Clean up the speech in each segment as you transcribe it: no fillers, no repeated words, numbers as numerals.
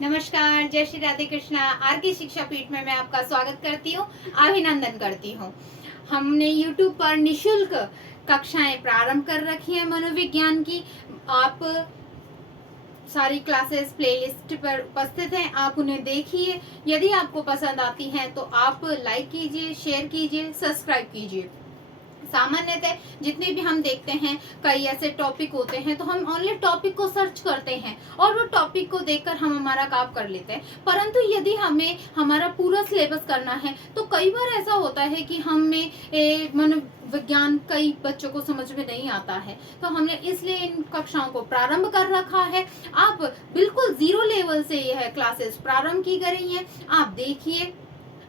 नमस्कार, जय श्री राधे कृष्णा। आर के शिक्षा पीठ में मैं आपका स्वागत करती हूँ, अभिनंदन करती हूँ। हमने YouTube पर निशुल्क कक्षाएं प्रारंभ कर रखी हैं मनोविज्ञान की। आप सारी क्लासेस प्लेलिस्ट पर उपस्थित हैं, आप उन्हें देखिए। यदि आपको पसंद आती हैं तो आप लाइक कीजिए, शेयर कीजिए, सब्सक्राइब कीजिए। सामान्यतः जितने भी हम देखते हैं कई ऐसे टॉपिक होते हैं तो हम ओनली टॉपिक को सर्च करते हैं और वो टॉपिक को देखकर हम हमारा काम कर लेते हैं। परंतु यदि हमें हमारा पूरा सिलेबस करना है तो कई बार ऐसा होता है कि हमें मनोविज्ञान कई बच्चों को समझ में नहीं आता है, तो हमने इसलिए इन कक्षाओं को प्रारंभ कर रखा है। आप बिल्कुल जीरो लेवल से यह क्लासेस प्रारंभ की गई हैं। आप देखिए,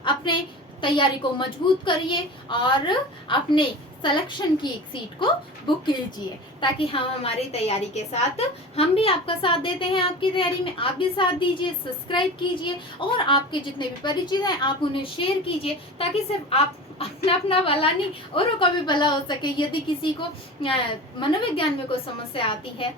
अपने तैयारी को मजबूत करिए और अपने सिलेक्शन की एक सीट को बुक कीजिए, ताकि हम हमारी तैयारी के साथ हम भी आपका साथ देते हैं। आपकी तैयारी में आप भी साथ दीजिए, सब्सक्राइब कीजिए और आपके जितने भी परिचित हैं आप उन्हें शेयर कीजिए, ताकि सिर्फ आप अपना भला नहीं औरों का भी भला हो सके। यदि किसी को मनोविज्ञान में कोई समस्या आती है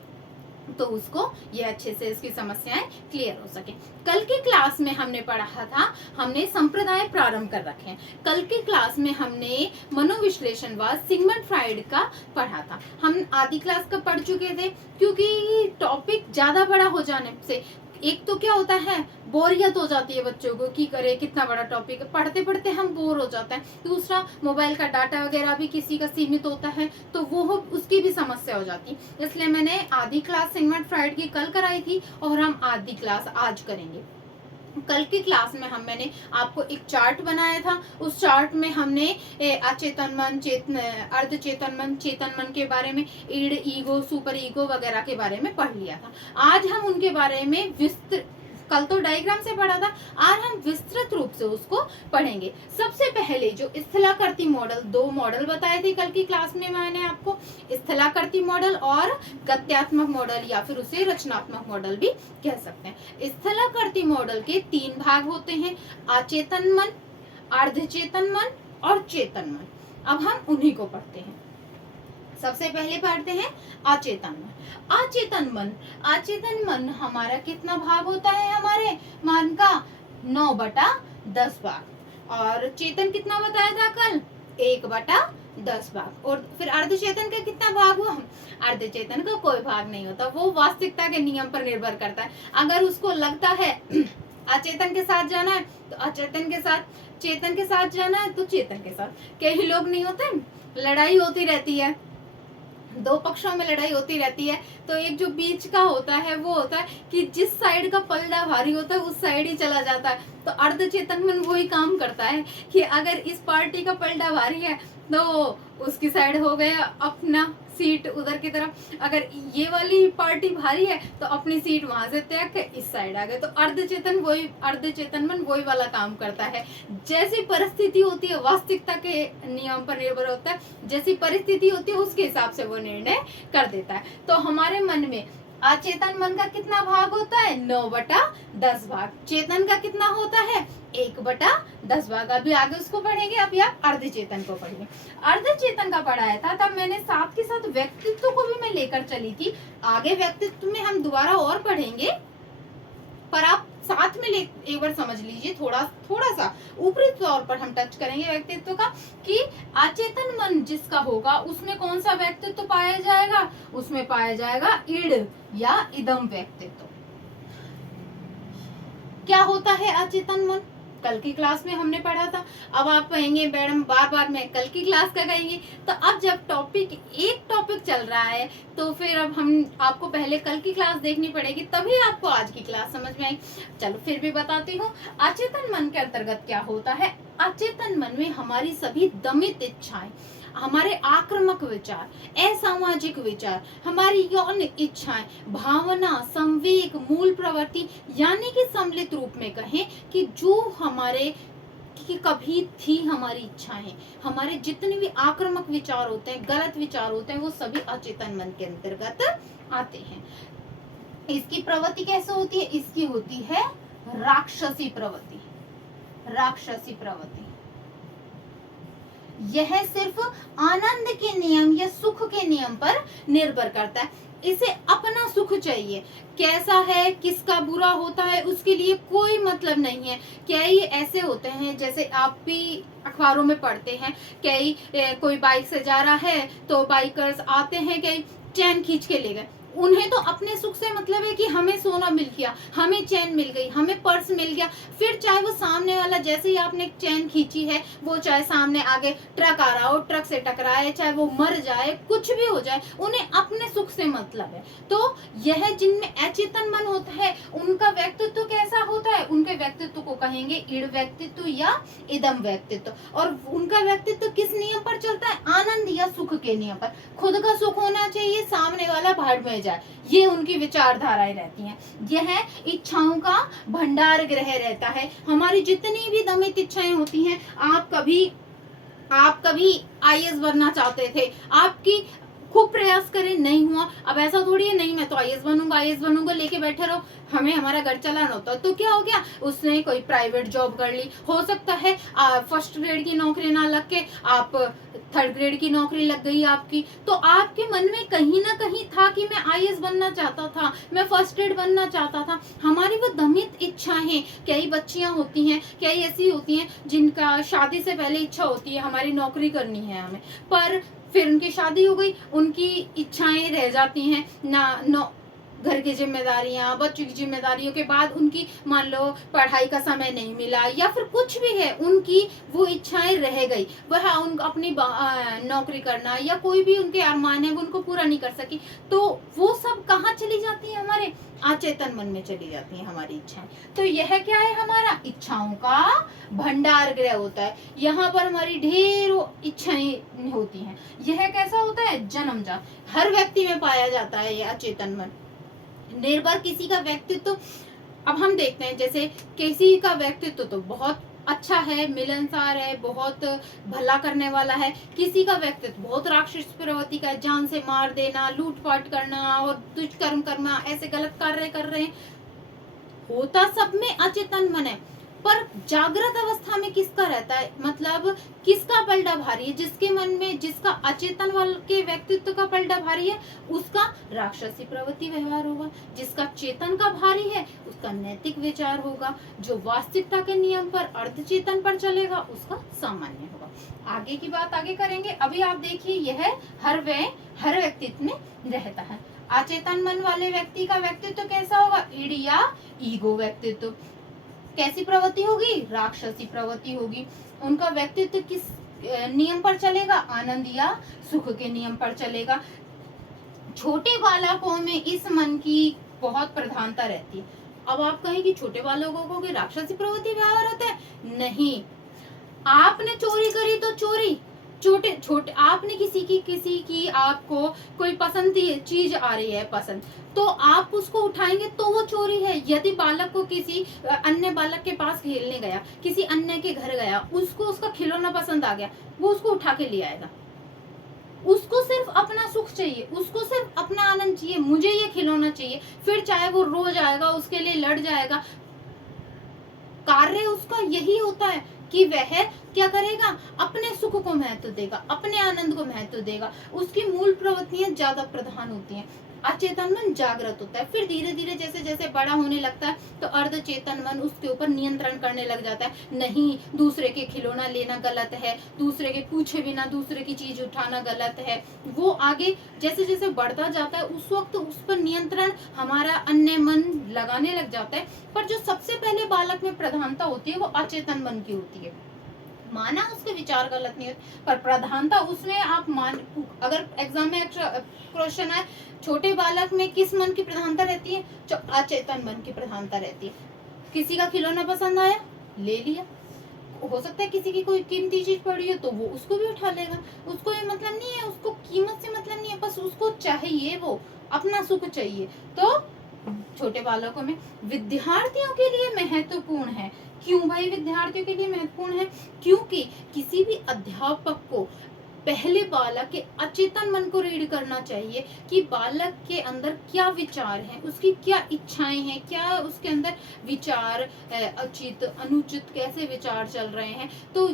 तो उसको ये अच्छे से इसकी समस्याएं क्लियर हो सके। कल की क्लास में हमने पढ़ा था, हमने संप्रदाय प्रारंभ कर रखे हैं। कल की क्लास में हमने मनोविश्लेषणवाद सिगमंड फ्राइड का पढ़ा था। हम आधी क्लास का पढ़ चुके थे, क्योंकि टॉपिक ज्यादा बड़ा हो जाने से एक तो क्या होता है, बोरियत हो जाती है बच्चों को कि करे कितना बड़ा टॉपिक है, पढ़ते पढ़ते हम बोर हो जाते हैं। दूसरा, मोबाइल का डाटा वगैरह भी किसी का सीमित होता है तो वो उसकी भी समस्या हो जाती है। इसलिए मैंने आधी क्लास सिगमंड फ्राइड की कल कराई थी और हम आधी क्लास आज करेंगे। कल की क्लास में मैंने आपको एक चार्ट बनाया था। उस चार्ट में हमने अचेतन मन, अर्ध चेतन मन, चेतन मन के बारे में, ईड, ईगो, सुपर ईगो वगैरह के बारे में पढ़ लिया था। आज हम उनके बारे में विस्तृत, कल तो डायग्राम से पढ़ा था, आज हम विस्तृत रूप से उसको पढ़ेंगे। सबसे पहले जो स्थलाकृति मॉडल, दो मॉडल बताए थे कल की क्लास में मैंने आपको, स्थलाकृति मॉडल और गत्यात्मक मॉडल, या फिर उसे रचनात्मक मॉडल भी कह सकते हैं। स्थलाकृति मॉडल के 3 भाग होते हैं, अचेतन मन, अर्धचेतन मन और चेतन मन। अब हम उन्हीं को पढ़ते हैं। सबसे पहले पढ़ते हैं अचेतन मन। अचेतन मन हमारा कितना भाग होता है, हमारे मन का 9/10 भाग। और चेतन कितना बताया था कल, 1/10 भाग। और फिर अर्धचेतन का कितना भाग हुआ, अर्धचेतन का कोई भाग नहीं होता, वो वास्तविकता के नियम पर निर्भर करता है। अगर उसको लगता है अचेतन के साथ जाना है तो अचेतन के साथ, चेतन के साथ जाना है तो चेतन के साथ। कई लोग नहीं होते, लड़ाई होती रहती है, दो पक्षों में लड़ाई होती रहती है, तो एक जो बीच का होता है वो होता है कि जिस साइड का पलड़ा भारी होता है उस साइड ही चला जाता है। तो अर्धचेतन मन वही काम करता है कि अगर इस पार्टी का पलड़ा भारी है तो उसकी साइड हो गया अपना सीट उधर की तरफ, अगर ये वाली पार्टी भारी है तो अपनी सीट वहां से त्याग के इस साइड आ गए। तो अर्धचेतन मन वही वाला काम करता है। जैसी परिस्थिति होती है, वास्तविकता के नियम पर निर्भर होता है, जैसी परिस्थिति होती है उसके हिसाब से वो निर्णय कर देता है। तो हमारे मन में अचेतन मन का कितना भाग होता है, 9/10 भाग। चेतन का कितना होता है, 1/10 भाग। अभी आगे उसको पढ़ेंगे, अभी आप अर्धचेतन को पढ़ेंगे। अर्धचेतन का पढ़ाया था, तब मैंने साथ के साथ व्यक्तित्व को भी मैं लेकर चली थी। आगे व्यक्तित्व में हम दोबारा और पढ़ेंगे, पर आप साथ में एक बार समझ लीजिए, थोड़ा सा ऊपरी तौर पर हम टच करेंगे व्यक्तित्व का, कि अचेतन मन जिसका होगा उसमें कौन सा व्यक्तित्व पाया जाएगा, उसमें पाया जाएगा ईड या इदम व्यक्तित्व। क्या होता है अचेतन मन, कल की क्लास में हमने पढ़ा था। अब आप कहेंगे मैडम बार बार मैं कल की क्लास का कहेंगी, तो अब जब एक टॉपिक चल रहा है तो फिर अब हम आपको पहले कल की क्लास देखनी पड़ेगी, तभी आपको आज की क्लास समझ में आई। चलो फिर भी बताती हूँ, अचेतन मन के अंतर्गत क्या होता है। अचेतन मन में हमारी सभी दमित इच्छाएं, हमारे आक्रामक विचार, असामाजिक विचार, हमारी यौन इच्छाएं, भावना, संवेग, मूल प्रवृत्ति, यानी कि सम्मिलित रूप में कहें कि जो हमारे कि कभी थी हमारी इच्छाएं, हमारे जितने भी आक्रामक विचार होते हैं, गलत विचार होते हैं, वो सभी अचेतन मन के अंतर्गत आते हैं। इसकी प्रवृत्ति कैसे होती है, इसकी होती है राक्षसी प्रवृत्ति। राक्षसी प्रवृत्ति यह सिर्फ आनंद के नियम या सुख के नियम पर निर्भर करता है। इसे अपना सुख चाहिए। कैसा है, किसका बुरा होता है, उसके लिए कोई मतलब नहीं है। कई ऐसे होते हैं, जैसे आप भी अखबारों में पढ़ते हैं, कई कोई बाइक से जा रहा है तो बाइकर्स आते हैं, कई चैन खींच के ले गए। उन्हें तो अपने सुख से मतलब है कि हमें सोना मिल गया, हमें चैन मिल गई, हमें पर्स मिल गया। फिर चाहे वो सामने वाला, जैसे ही आपने चैन खींची है, वो चाहे सामने आगे ट्रक आ रहा हो, ट्रक से टकराए, चाहे वो मर जाए, कुछ भी हो जाए, उन्हें अपने सुख से मतलब है। तो यह जिनमें अचेतन मन होता है, उनका व्यक्तित्व कैसा होता है? उनके व्यक्तित्व को कहेंगे इड़ व्यक्तित्व या इदम व्यक्तित्व। और उनका व्यक्तित्व किस नियम पर चलता है? आनंद या सुख के नियम पर। खुद का सुख होना चाहिए, सामने वाला भाड़ में जाए, ये उनकी विचारधाराएं रहती हैं। यह इच्छाओं का भंडार ग्रह रहता है। हमारी जितनी भी दमित इच्छाएं होती हैं, आप कभी आईएएस बनना चाहते थे, आपकी खूब प्रयास करें, नहीं हुआ। अब ऐसा थोड़ी है, नहीं मैं तो आईएएस बनूंगा लेके बैठे रहो, हमें हमारा घर चलाना होता। तो क्या हो गया, उसने कोई प्राइवेट जॉब कर ली, हो सकता है फर्स्ट ग्रेड की नौकरी ना लग के आप थर्ड ग्रेड की नौकरी लग गई आपकी। तो आपके मन में कहीं ना कहीं था कि मैं आईएएस बनना चाहता था, मैं फर्स्ट ग्रेड बनना चाहता था। हमारी वो दमित इच्छाएं, कई बच्चियां होती हैं, कई ऐसी होती हैं जिनका शादी से पहले इच्छा होती है हमारी नौकरी करनी है हमें, पर फिर उनकी शादी हो गई, उनकी इच्छाएं रह जाती हैं ना, घर की जिम्मेदारियां, बच्चों की जिम्मेदारियों के बाद उनकी मान लो पढ़ाई का समय नहीं मिला, या फिर कुछ भी है, उनकी वो इच्छाएं रह गई, वह उन अपनी नौकरी करना या कोई भी उनके अरमान है वो उनको पूरा नहीं कर सकी। तो वो सब कहाँ चली जाती है? हमारे अचेतन मन में चली जाती है हमारी इच्छाएं। तो यह क्या है? हमारा इच्छाओं का भंडार गृह होता है। यहाँ पर हमारी ढेरों इच्छाएं होती हैं। यह कैसा होता है? जन्मजात, हर व्यक्ति में पाया जाता है यह अचेतन मन। निर्भर किसी का व्यक्तित्व, अब हम देखते हैं, जैसे किसी का व्यक्तित्व तो बहुत अच्छा है, मिलनसार है, बहुत भला करने वाला है। किसी का व्यक्तित्व बहुत राक्षस प्रवृत्ति का है, जान से मार देना, लूटपाट करना और दुष्कर्म करना, ऐसे गलत कार्य कर रहे हैं। होता सब में अचेतन मन है, पर जागृत अवस्था में किसका रहता है? मतलब किसका पलड़ा भारी है? जिसके मन में, जिसका अचेतन वाले के व्यक्तित्व का पलड़ा भारी है, उसका राक्षसी प्रवृत्ति व्यवहार होगा। जिसका चेतन का भारी है, उसका नैतिक विचार होगा। जो वास्तविकता के नियम पर, अर्धचेतन पर चलेगा, उसका सामान्य होगा। आगे की बात आगे करेंगे। अभी आप देखिए, यह हर व्यक्तित्व में रहता है। अचेतन मन वाले व्यक्ति का व्यक्तित्व कैसा होगा? ईड या ईगो व्यक्तित्व। कैसी प्रवृत्ति होगी? राक्षसी प्रवृत्ति होगी। उनका व्यक्तित्व किस नियम पर चलेगा? आनंद या सुख के नियम पर चलेगा। छोटे बालकों में इस मन की बहुत प्रधानता रहती है। अब आप कहें कि छोटे बालकों को राक्षसी प्रवृत्ति व्यवहार होता है? नहीं। आपने चोरी करी तो चोरी, छोटे आपने किसी की आपको कोई पसंद चीज आ रही है पसंद, तो आप उसको उठाएंगे तो वो चोरी है। यदि बालक को किसी अन्य बालक के पास खेलने गया, किसी अन्य के घर गया, उसको उसका खिलौना पसंद आ गया, वो उसको उठा के ले आएगा। उसको सिर्फ अपना सुख चाहिए, उसको सिर्फ अपना आनंद चाहिए, मुझे ये खिलौना चाहिए। फिर चाहे वो रो जाएगा, उसके लिए लड़ जाएगा। कार्य उसका यही होता है कि वह क्या करेगा? अपने सुख को महत्व देगा, अपने आनंद को महत्व देगा। उसकी मूल प्रवृत्तियां ज्यादा प्रधान होती हैं। अचेतन मन जागृत होता है, फिर धीरे धीरे जैसे जैसे बड़ा होने लगता है तो अर्धचेतन मन उसके ऊपर नियंत्रण करने लग जाता है। नहीं, दूसरे के खिलौना लेना गलत है, दूसरे के पूछे बिना दूसरे की चीज उठाना गलत है। वो आगे जैसे जैसे बढ़ता जाता है, उस वक्त उस पर नियंत्रण हमारा अन्य मन लगाने लग जाता है। पर जो सबसे पहले बालक में प्रधानता होती है, वो अचेतन मन की होती है। माना उसके विचार गलत नहीं होते, पर प्रधानता उसमें आप अगर एग्जाम में क्वेश्चन है, छोटे बालक में किस मन की प्रधानता रहती है? जो अचेतन मन की प्रधानता रहती है। किसी का खिलौना पसंद आया, ले लिया। हो सकता है किसी की कोई कीमती चीज पड़ी हो तो वो उसको भी उठा लेगा। उसको ये मतलब नहीं है, उसको कीमत से मतलब नहीं है, बस उसको चाहिए, वो अपना सुख चाहिए। तो छोटे बालकों में विद्यार्थियों के लिए महत्वपूर्ण है। क्यों भाई विद्यार्थियों के लिए महत्वपूर्ण है? क्योंकि किसी भी अध्यापक को पहले बालक के अचेतन मन को रीड करना चाहिए कि बालक के अंदर क्या विचार हैं, उसकी क्या इच्छाएं हैं, क्या उसके अंदर विचार उचित अनुचित कैसे विचार चल रहे हैं। तो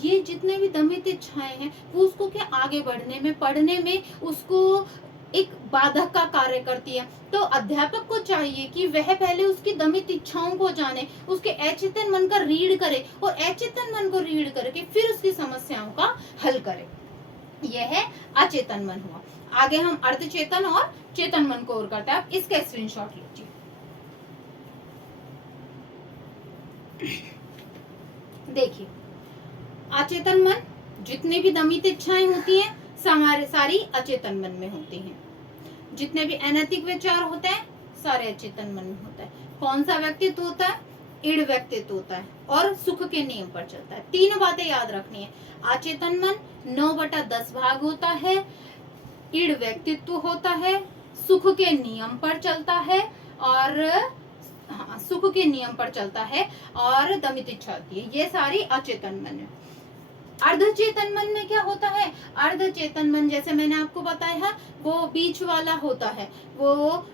ये जितने भी दमित इच्छाएं हैं, वो उसको क्या आगे बढ़ने में, पढ़ने में उसको एक बाधक का कार्य करती है। तो अध्यापक को चाहिए कि वह पहले उसकी दमित इच्छाओं को जाने, उसके अचेतन मन का रीड करे और अचेतन मन को रीड करके फिर उसकी समस्याओं का हल करे। यह है अचेतन मन हुआ। आगे हम अर्धचेतन और चेतन मन को और करते हैं। आप इसका स्क्रीनशॉट लीजिए। देखिए, अचेतन मन जितने भी दमित इच्छाएं होती हैं सारी अचेतन मन में होती हैं। जितने भी अनैतिक विचार होते हैं सारे अचेतन मन में होता है। कौन सा व्यक्तित्व होता है? इड व्यक्तित्व होता है और सुख के नियम पर चलता है। तीन बातें याद रखनी है। अचेतन मन 9/10 भाग होता है, इड व्यक्तित्व होता है, सुख के नियम पर चलता है और सुख के नियम पर चलता है और दमित इच्छा होती है। ये सारी अचेतन मन है। अर्धचेतन मन में क्या होता है? अर्धचेतन मन जैसे मैंने आपको बताया वो बीच वाला होता है। वो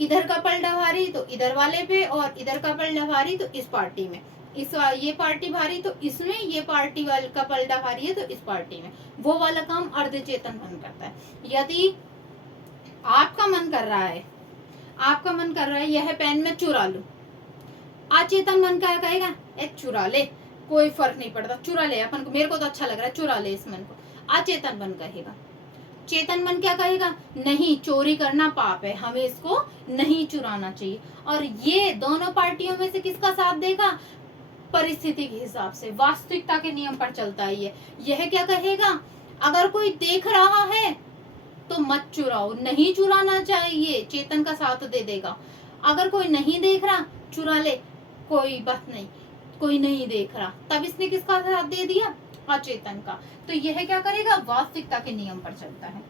इधर का पलड़ा भारी तो इधर वाले पे और इधर का पलड़ा भारी तो इस पार्टी में, ये पार्टी भारी तो इसमें, ये पार्टी वाले का पलड़ा भारी है तो इस पार्टी में। वो वाला काम अर्धचेतन मन करता है। यदि आपका मन कर रहा है यह पेन में चुरा लूं, अचेतन मन क्या कहेगा? चुरा ले, कोई फर्क नहीं पड़ता, चुरा ले, अपन को, मेरे को तो अच्छा लग रहा है, चुरा ले इस मन को। अचेतन मन कहेगा। चेतन मन क्या कहेगा? नहीं, चोरी करना पाप है, हमें इसको नहीं चुराना चाहिए। और ये दोनों पार्टियों में से किसका साथ देगा? परिस्थिति के हिसाब से, वास्तविकता के नियम पर चलता है। यह क्या कहेगा? अगर कोई देख रहा है तो मत चुराओ, नहीं चुराना चाहिए, चेतन का साथ दे देगा। अगर कोई नहीं देख रहा, चुरा ले, कोई बात नहीं, कोई नहीं देख रहा, तब इसने किसका साथ दे दिया? अचेतन का। तो यह क्या करेगा? वास्तविकता के नियम पर चलता है।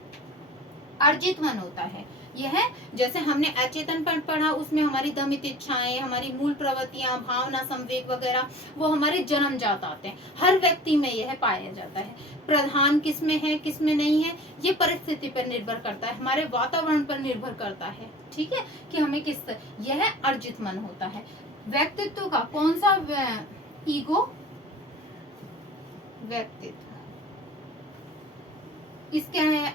अर्जित मन होता है यह, जैसे हमने अचेतन पर पढ़ा, उसमें हमारी दमित इच्छाएं, हमारी मूल प्रवृत्तियां, भावना, संवेग वगैरह वो हमारे जन्मजात आते हैं। हर व्यक्ति में यह पाया जाता है। प्रधान किसमें है किसमें नहीं है ये परिस्थिति पर निर्भर करता है, हमारे वातावरण पर निर्भर करता है। ठीक है, कि हमें किस, यह अर्जित मन होता है। व्यक्तित्व का कौन सा? ईगो व्यक्तित्व। इसके है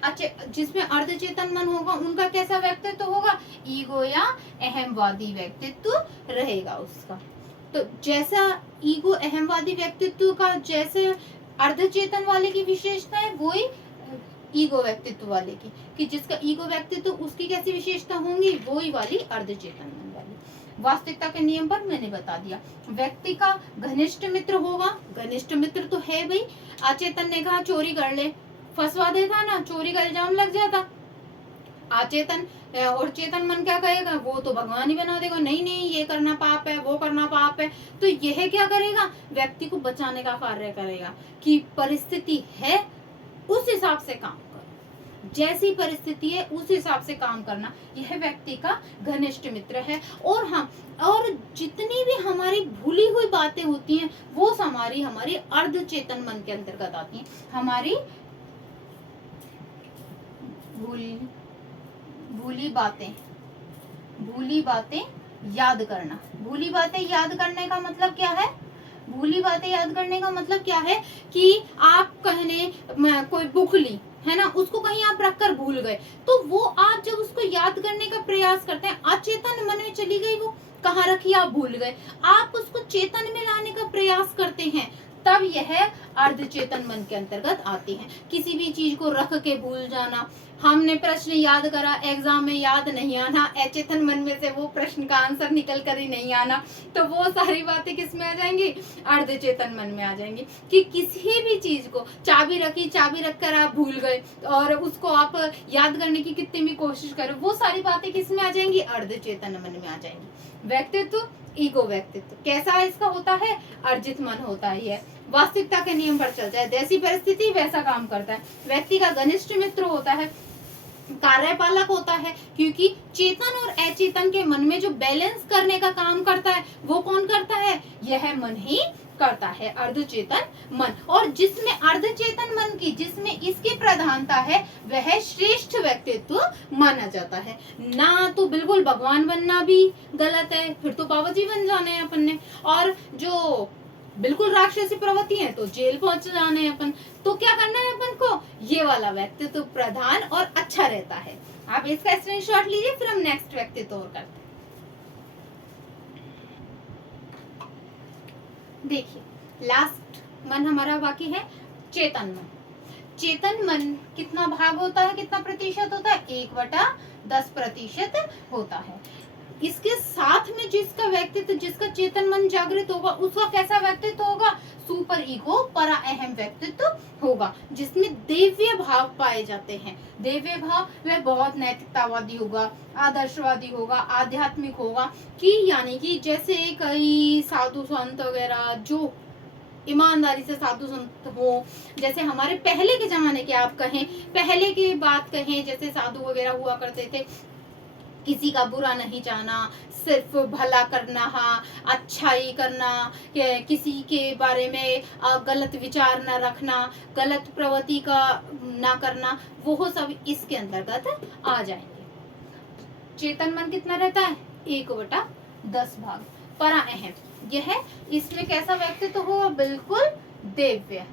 जिसमें अर्धचेतन मन होगा उनका कैसा व्यक्तित्व होगा? ईगो या अहमवादी व्यक्तित्व रहेगा उसका। तो जैसा ईगो अहमवादी व्यक्तित्व का जैसे अर्धचेतन वाले की विशेषता है वो ही ईगो व्यक्तित्व वाले की, कि जिसका ईगो व्यक्तित्व उसकी कैसी विशेषता होंगी? वो ही वाली अर्धचेतन मन वाली। वास्तविकता के नियम पर मैंने बता दिया। व्यक्ति का घनिष्ठ मित्र होगा, घनिष्ठ मित्र तो है भाई। अचेतन ने कहा चोरी कर ले, फंसवा देता ना, चोरी का इल्जाम लग जाता। अचेतन और चेतन मन क्या कहेगा? वो तो भगवान ही बना देगा, नहीं नहीं ये करना पाप है, वो करना पाप है। तो यह क्या करेगा? व्यक्ति को बचाने का कार्य करेगा कि परिस्थिति है उस हिसाब से काम करो, जैसी परिस्थिति है उस हिसाब से काम करना, यह व्यक्ति का घनिष्ठ मित्र है। और जितनी भी हमारी भूली हुई बातें होती हैं वो हमारी अर्धचेतन मन के अंतर्गत आती हैं। हमारी भूली बातें याद करना। भूली बातें याद करने का मतलब क्या है? भूली बातें याद करने का मतलब क्या है कि आप कहने कोई बुक ली है ना, उसको कहीं आप रखकर भूल गए, तो वो आप जब उसको याद करने का प्रयास करते हैं, अचेतन मन में चली गई, वो कहाँ रखी आप भूल गए, आप उसको चेतन में लाने का प्रयास करते हैं, तब यह अर्धचेतन मन के अंतर्गत आती है। किसी भी चीज को रख के भूल जाना, हमने प्रश्न याद करा, एग्जाम में याद नहीं आना, अचेतन मन में से वो प्रश्न का आंसर निकल कर ही नहीं आना, तो वो सारी बातें किस में आ जाएंगी? अर्धचेतन मन में आ जाएंगी। कि किसी भी चीज को, चाबी रख कर आप भूल गए और उसको आप याद करने की कितनी भी कोशिश करो, वो सारी बातें किस में आ जाएंगी? अर्धचेतन मन में आ जाएंगी। व्यक्तित्व ईगो व्यक्तित्व कैसा इसका होता है? अर्जित मन होता है। यह वास्तविकता के नियम पर चलता है, जैसी परिस्थिति वैसा काम करता है। व्यक्ति का घनिष्ठ मित्र होता है, कार्यपालक होता है, क्योंकि चेतन और अचेतन के मन में जो बैलेंस करने का काम करता है वो कौन करता है? यह मन ही करता है, अर्धचेतन मन। और जिसमें अर्धचेतन मन की, जिसमें इसकी प्रधानता है, वह श्रेष्ठ व्यक्तित्व माना जाता है। ना तो बिल्कुल भगवान बनना भी गलत है, फिर तो बाबा जी बन जाने हैं अपन ने, और जो बिल्कुल राक्षसी प्रवृत्ति है तो जेल पहुंच जाने हैं अपन। तो क्या करना है अपन को? ये वाला व्यक्तित्व प्रधान और अच्छा रहता है। आप इसका स्क्रीनशॉट लीजिए, फिर हम नेक्स्ट व्यक्तित्व और करते हैं। देखिए लास्ट मन हमारा बाकी है चेतन मन। चेतन मन कितना भाग होता है, कितना प्रतिशत होता है? 1/10% होता है। इसके साथ में जिसका व्यक्तित्व, जिसका चेतन मन जागृत होगा, उसका कैसा व्यक्तित्व होगा? सुपर ईगो, परा अहम व्यक्तित्व होगा, जिसमें दिव्य भाव पाए जाते हैं। दिव्य भाव वह बहुत नैतिकतावादी होगा, आदर्शवादी होगा, आध्यात्मिक होगा, कि यानी कि जैसे कई साधु संत वगैरह जो ईमानदारी से साधु संत हो, जैसे हमारे पहले के जमाने के आप कहें, पहले की बात कहें, जैसे साधु वगैरह हुआ करते थे, किसी का बुरा नहीं चाहना, सिर्फ भला करना, हाँ अच्छाई करना, किसी के बारे में गलत विचार न रखना, गलत प्रवृत्ति का ना करना, वो सब इसके अंतर्गत आ जाएंगे। चेतन मन कितना रहता है? 1/10 भाग। परा अहम, यह इसमें कैसा व्यक्तित्व होगा? बिल्कुल दिव्य,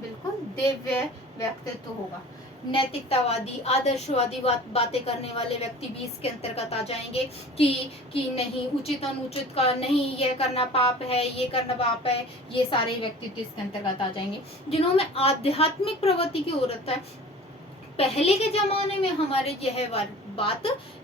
बिल्कुल दिव्य व्यक्तित्व होगा। नैतिकतावादी, आदर्शवादी बातें करने वाले व्यक्ति भी इसके अंतर्गत आ जाएंगे, कि नहीं, उचित अनुचित का नहीं, यह करना पाप है, ये करना पाप है, ये सारे व्यक्तित्व इसके अंतर्गत आ जाएंगे। जिन्होंने आध्यात्मिक प्रवृत्ति की औरत है, पहले के जमाने में हमारे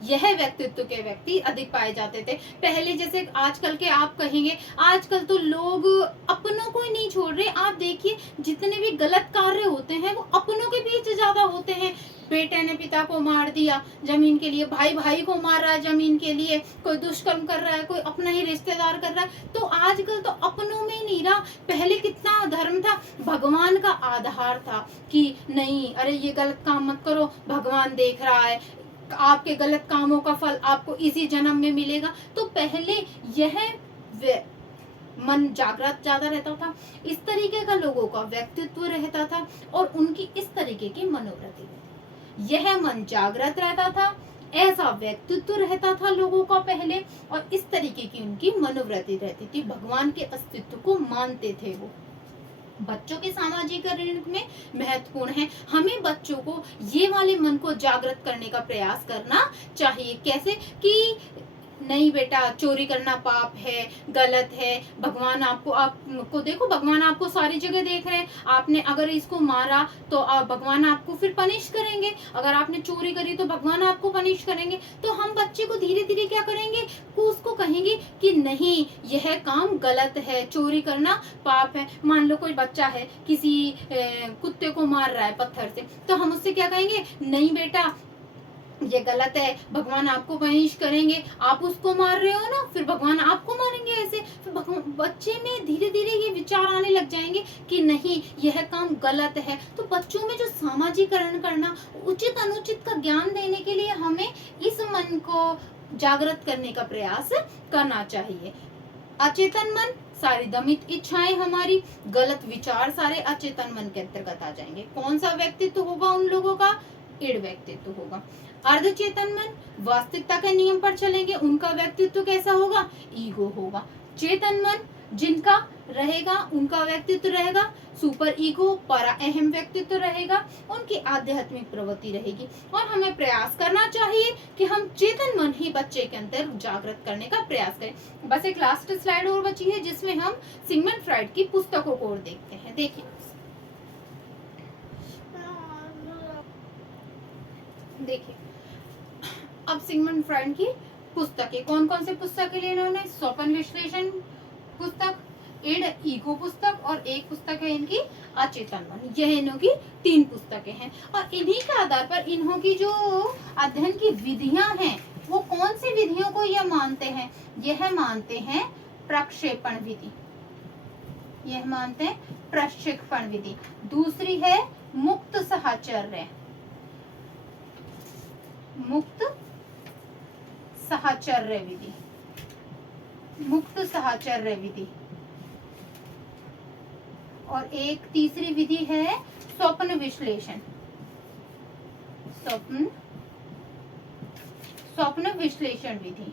यह व्यक्तित्व के व्यक्ति अधिक पाए जाते थे। पहले जैसे आजकल के आप कहेंगे, आजकल तो लोग अपनों को ही नहीं छोड़ रहे। आप देखिए जितने भी गलत कार्य होते हैं वो अपनों के बीच ज्यादा होते हैं। बेटे ने पिता को मार दिया जमीन के लिए, भाई भाई को मार रहा है जमीन के लिए, कोई दुष्कर्म कर रहा है, कोई अपना ही रिश्तेदार कर रहा है। तो आजकल तो अपनों में ही नहीं रहा। पहले कितना धर्म था, भगवान का आधार था कि नहीं, अरे ये गलत काम मत करो, भगवान देख रहा है, आपके गलत कामों का फल आपको इसी जन्म में मिलेगा। तो पहले यह मन जागृत ज्यादा रहता था, इस तरीके का लोगों का व्यक्तित्व रहता था और उनकी इस तरीके की मनोवृत्ति रहती। यह मन जागृत रहता था, ऐसा व्यक्तित्व रहता था लोगों का पहले, और इस तरीके की उनकी मनोवृत्ति रहती थी। भगवान के अस्तित्व को मानते थे वो। बच्चों के सामाजिकरण में महत्वपूर्ण है। हमें बच्चों को ये वाले मन को जागृत करने का प्रयास करना चाहिए। कैसे? कि नहीं बेटा, चोरी करना पाप है, गलत है, भगवान आपको देखो, भगवान आपको सारी जगह देख रहे हैं। आपने अगर इसको मारा तो भगवान आपको फिर पनिश करेंगे, अगर आपने चोरी करी तो भगवान आपको पनिश करेंगे। तो हम बच्चे को धीरे धीरे क्या करेंगे, उसको कहेंगे कि नहीं, यह काम गलत है, चोरी करना पाप है। मान लो कोई बच्चा है, किसी कुत्ते को मार रहा है पत्थर से, तो हम उससे क्या कहेंगे, नहीं बेटा ये गलत है, भगवान आपको पनिश करेंगे, आप उसको मार रहे हो ना, फिर भगवान आपको मारेंगे। ऐसे फिर बच्चे में धीरे धीरे ये विचार आने लग जाएंगे कि नहीं, यह काम गलत है। तो बच्चों में जो सामाजिकरण करना, उचित अनुचित का ज्ञान देने के लिए हमें इस मन को जागृत करने का प्रयास करना चाहिए। अचेतन मन, सारी दमित इच्छाएं, हमारी गलत विचार सारे अचेतन मन के अंतर्गत आ जाएंगे। कौन सा व्यक्तित्व होगा उन लोगों का? इड व्यक्तित्व होगा। अर्धचेतन मन वास्तविकता के नियम पर चलेंगे, उनका व्यक्तित्व कैसा होगा? ईगो होगा। चेतन मन जिनका रहेगा, उनका व्यक्तित्व रहेगा सुपर ईगो, परा अहम व्यक्तित्व रहेगा, उनकी आध्यात्मिक प्रवृत्ति रहेगी। और हमें प्रयास करना चाहिए कि हम चेतन मन ही बच्चे के अंदर जागृत करने का प्रयास करें। बस एक लास्ट स्लाइड और बची है, जिसमें हम सिगमंड फ्राइड की पुस्तकों को और देखते हैं। देखिए अब सिगमंड फ्राइड की पुस्तकें, कौन कौन से पुस्तकें लिए इन्होंने? स्वप्न विश्लेषण पुस्तक, इड ईगो पुस्तक, और एक पुस्तक है इनकी अचेतन मन। यह इन्हों की 3 पुस्तकें हैं। और इन्हीं के आधार पर इन्हों की जो अध्ययन की विधियां हैं, वो कौन सी विधियों को यह मानते हैं? यह मानते हैं प्रक्षेपण विधि, यह मानते हैं प्रक्षेपण विधि। दूसरी है मुक्त साहचर्य, मुक्त साहचर्य विधि, मुक्त साहचर्य विधि। और एक तीसरी विधि है स्वप्न विश्लेषण, स्वप्न विश्लेषण विधि।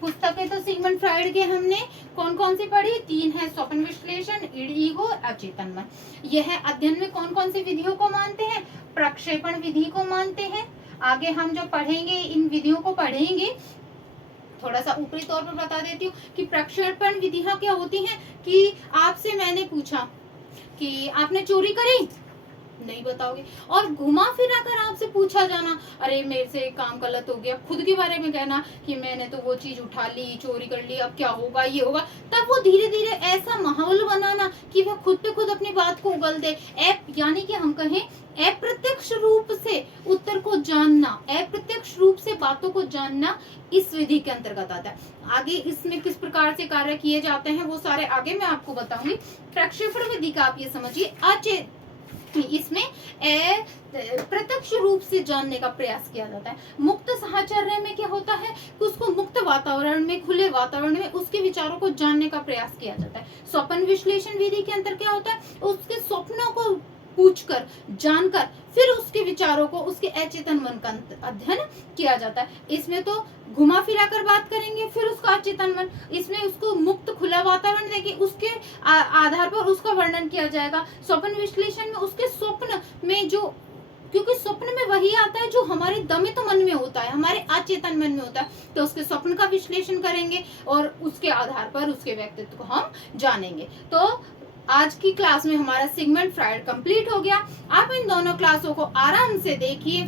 पुस्तकें तो सिगमंड फ्राइड के हमने कौन कौन सी पढ़ी? 3 है, स्वप्न विश्लेषण, इड ईगो, अचेतन मन। यह अध्ययन में कौन कौन सी विधियों को मानते हैं? प्रक्षेपण विधि को मानते हैं। आगे हम जो पढ़ेंगे, इन विधियों को पढ़ेंगे। थोड़ा सा ऊपरी तौर पर बता देती हूँ कि प्रक्षेपण विधियां क्या होती हैं कि आपसे मैंने पूछा कि आपने चोरी करी, नहीं बताओगे, और घुमा फिरा कर आपसे पूछा जाना, अरे मेरे से एक काम गलत हो गया, खुद के बारे में कहना कि मैंने तो वो चीज उठा ली, चोरी कर ली, अब क्या होगा, ये होगा, तब वो धीरे धीरे ऐसा माहौल बनाना कि वह खुद पे खुद अपनी बात को उगल दे। यानी कि हम कहें अप्रत्यक्ष रूप से उत्तर को जानना, अप्रत्यक्ष रूप से बातों को जानना इस विधि के अंतर्गत आता है। आगे इसमें किस प्रकार से कार्य किए जाते हैं वो सारे आगे मैं आपको बताऊंगी। प्रक्षेपण विधि का आप ये समझिए, इसमें प्रत्यक्ष रूप से जानने का प्रयास किया जाता है। मुक्त साहचर्य में क्या होता है, उसको मुक्त वातावरण में, खुले वातावरण में उसके विचारों को जानने का प्रयास किया जाता है। स्वप्न विश्लेषण विधि के अंतर क्या होता है, उसके स्वप्नों को पूछकर, जानकर, फिर उसके विचारों को, उसके अचेतन मन का अध्ययन किया जाता है। इसमें तो घुमा फिरा कर बात करेंगे, फिर उसका अचेतन मन, इसमें उसको मुक्त खुला वातावरण देके उसके आधार पर उसका वर्णन किया जाएगा। स्वप्न विश्लेषण में उसके स्वप्न में जो, क्योंकि स्वप्न में वही आता है जो हमारे दमित मन में होता है, हमारे अचेतन मन में होता है, तो उसके स्वप्न का विश्लेषण करेंगे और उसके आधार पर उसके व्यक्तित्व को हम जानेंगे। तो आज की क्लास में हमारा सिगमंड फ्रायड कंप्लीट हो गया। आप इन दोनों क्लासों को आराम से देखिए,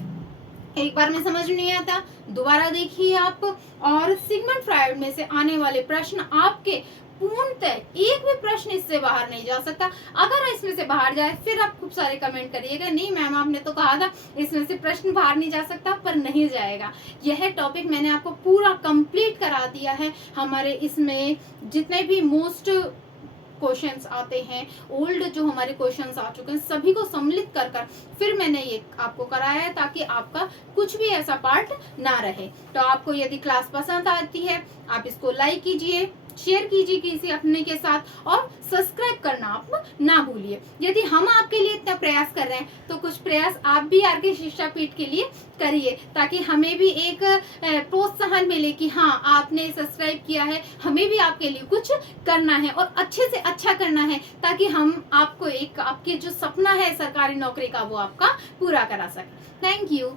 एक बार में समझ नहीं आता दोबारा देखिए आप, और सिगमंड फ्रायड में से आने वाले प्रश्न आपके पूर्णतः एक भी प्रश्न इससे बाहर नहीं जा सकता। अगर इसमें से बाहर जाए फिर आप खूब सारे कमेंट करिएगा, नहीं मैम आपने तो कहा था इसमें से प्रश्न बाहर नहीं जा सकता, पर नहीं जाएगा। यह टॉपिक मैंने आपको पूरा कंप्लीट करा दिया है। हमारे इसमें जितने भी मोस्ट क्वेश्चंस आते हैं, ओल्ड जो हमारे क्वेश्चंस आ चुके हैं, सभी को सम्मिलित कर कर फिर मैंने ये आपको कराया है, ताकि आपका कुछ भी ऐसा पार्ट ना रहे। तो आपको यदि क्लास पसंद आती है, आप इसको लाइक कीजिए, शेयर कीजिए किसी अपने के साथ, और सब्सक्राइब करना आप ना भूलिए। यदि हम आपके लिए इतना प्रयास कर रहे हैं तो कुछ प्रयास आप भी आरके शिक्षा पीठ के लिए करिए, ताकि हमें भी एक प्रोत्साहन मिले कि हाँ आपने सब्सक्राइब किया है, हमें भी आपके लिए कुछ करना है और अच्छे से अच्छा करना है, ताकि हम आपको एक, आपके जो सपना है सरकारी नौकरी का, वो आपका पूरा करा सकें। Thank you.